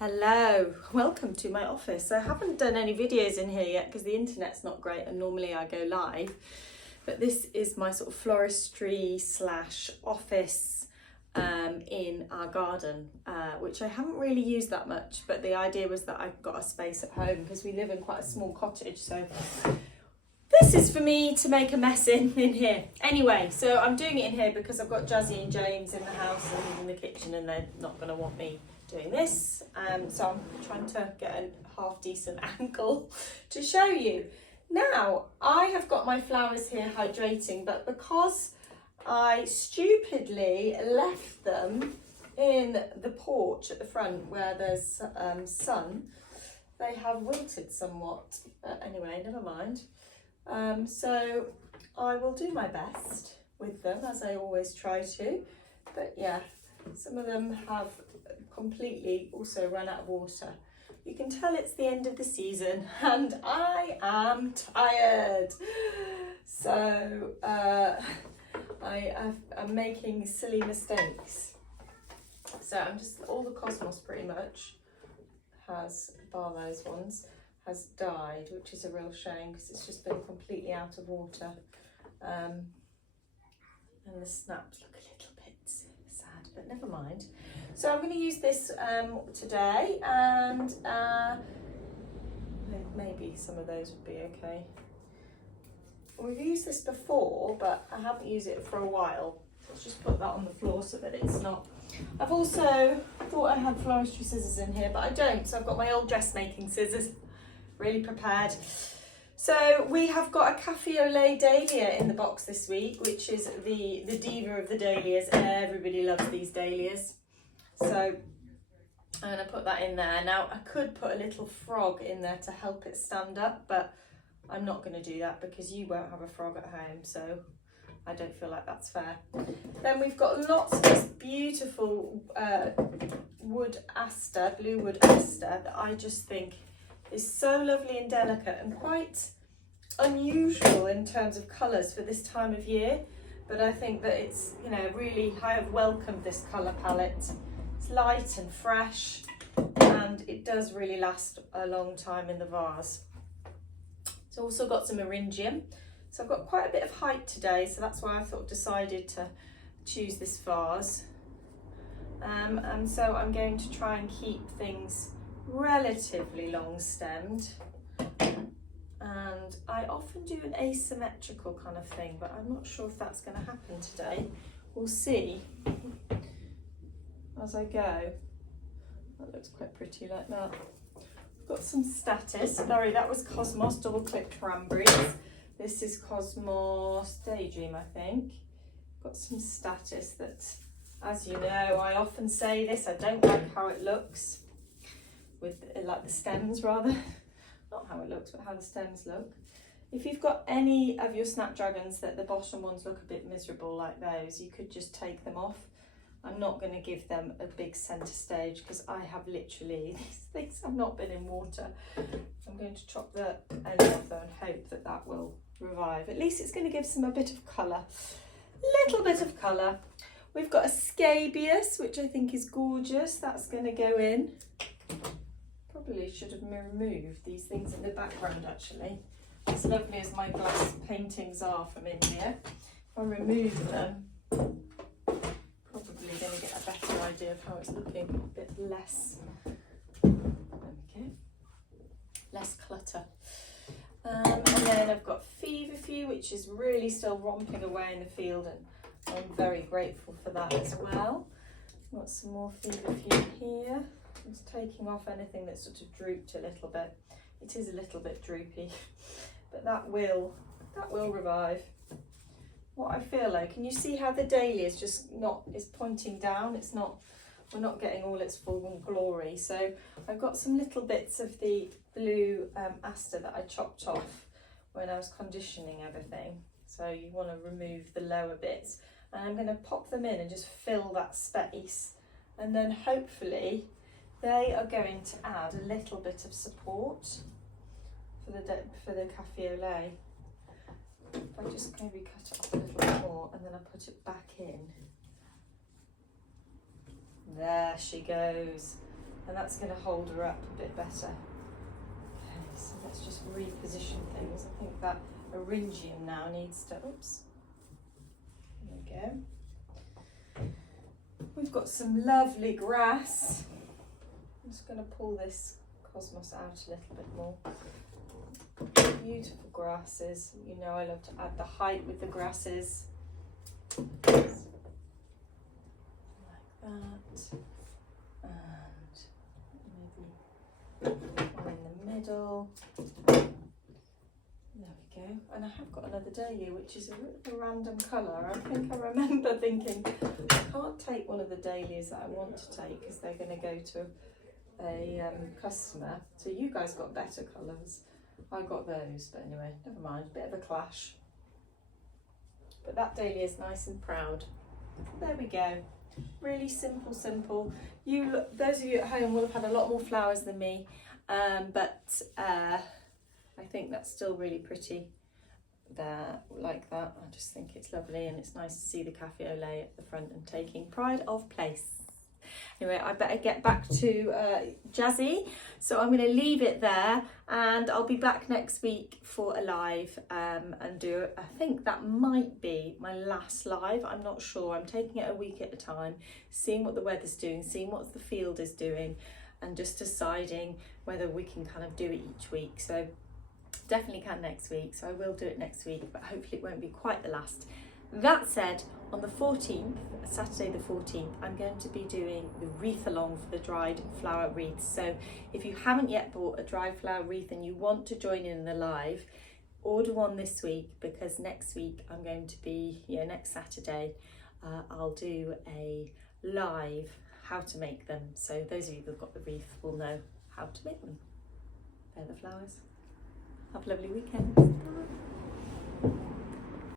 Hello, welcome to my office. I haven't done any videos in here yet because the internet's not great and normally I go live, but this is my sort of floristry slash office in our garden, which I haven't really used that much, but the idea was that I've got a space at home because we live in quite a small cottage, so this is for me to make a mess in here. Anyway, so I'm doing it in here because I've got Jazzy and James in the house and in the kitchen and they're not going to want me doing this, so I'm trying to get a half decent angle to show you. Now I have got my flowers here hydrating, but because I stupidly left them in the porch at the front where there's sun, they have wilted somewhat, but anyway, never mind. So I will do my best with them, as I always try to, but yeah, some of them have completely also run out of water. You can tell it's the end of the season and I am tired, so I'm making silly mistakes. So I'm just, all the cosmos pretty much has, bar those ones, has died, which is a real shame because it's just been completely out of water, and the snaps look a little bit sad, but never mind. So I'm going to use this today, and maybe some of those would be okay. We've used this before, but I haven't used it for a while. Let's just put that on the floor so that it's not. I've also thought I had floristry scissors in here, but I don't, so I've got my old dressmaking scissors, really prepared. So we have got a Cafe au lait dahlia in the box this week, which is the diva of the dahlias. Everybody loves these dahlias. So I'm going to put that in there. Now I could put a little frog in there to help it stand up, but I'm not going to do that because you won't have a frog at home, so I don't feel like that's fair. Then we've got lots of this beautiful wood aster, blue wood aster, that I just think is so lovely and delicate and quite unusual in terms of colours for this time of year. But I think that it's, you know, really, I have welcomed this colour palette. It's light and fresh and it does really last a long time in the vase. It's also got some eryngium. So I've got quite a bit of height today, so that's why I decided to choose this vase. And so I'm going to try and keep things relatively long stemmed, and I often do an asymmetrical kind of thing, but I'm not sure if that's going to happen today. We'll see as I go. That looks quite pretty like that. I've got some statice. Sorry, that was Cosmos double clipped cranberries. This is Cosmos Daydream, I think. Got some statice that, as you know, I often say this, I don't like how it looks with, like the stems rather, not how it looks, but how the stems look. If you've got any of your snapdragons that the bottom ones look a bit miserable like those, you could just take them off. I'm not going to give them a big centre stage because I have literally, these things have not been in water. I'm going to chop the end off though and hope that that will revive. At least it's going to give some a bit of colour, little bit of colour. We've got a scabious, which I think is gorgeous. That's going to go in. Probably should have removed these things in the background actually. As lovely as my glass paintings are from India, if I remove them, probably going to get a better idea of how it's looking, a bit less, there we go, less clutter. And then I've got Feverfew, which is really still romping away in the field, and I'm very grateful for that as well. Got some more Feverfew here. Just taking off anything that sort of drooped a little bit. It is a little bit droopy, but that will revive. What I feel like, can you see how the dahlia is just not, is pointing down? It's not, we're not getting all its full glory. So I've got some little bits of the blue aster that I chopped off when I was conditioning everything. So you want to remove the lower bits, and I'm going to pop them in and just fill that space, and then hopefully they are going to add a little bit of support for the Cafe au lait. If I just maybe cut it off a little bit more and then I put it back in. There she goes. and that's going to hold her up a bit better. Okay, so let's just reposition things. I think that Eryngium now needs to, oops, there we go. We've got some lovely grass. I'm just going to pull this cosmos out a little bit more. Beautiful grasses. You know I love to add the height with the grasses. Like that. And maybe one in the middle. There we go. And I have got another dahlia, which is a random colour. I think I remember thinking, I can't take one of the dahlias that I want to take because they're going to go to a customer. So you guys got better colours. I got those, but anyway, never mind, bit of a clash. But that dahlia is nice and proud. There we go. Really simple. Those of you at home will have had a lot more flowers than me, but I think that's still really pretty there, like that. I just think it's lovely, and it's nice to see the cafe au lait at the front and taking pride of place. Anyway, I better get back to Jazzy, so I'm going to leave it there, and I'll be back next week for a live and do, I think that might be my last live. I'm not sure. I'm taking it a week at a time, seeing what the weather's doing, seeing what the field is doing, and just deciding whether we can kind of do it each week. So definitely can next week, so I will do it next week, but hopefully it won't be quite the last. That said, on the 14th, Saturday the 14th, I'm going to be doing the wreath along for the dried flower wreaths. So if you haven't yet bought a dried flower wreath and you want to join in the live, order one this week, because next week I'm going to be, next Saturday, I'll do a live how to make them. So those of you who've got the wreath will know how to make them. They're the flowers. Have a lovely weekend. Bye.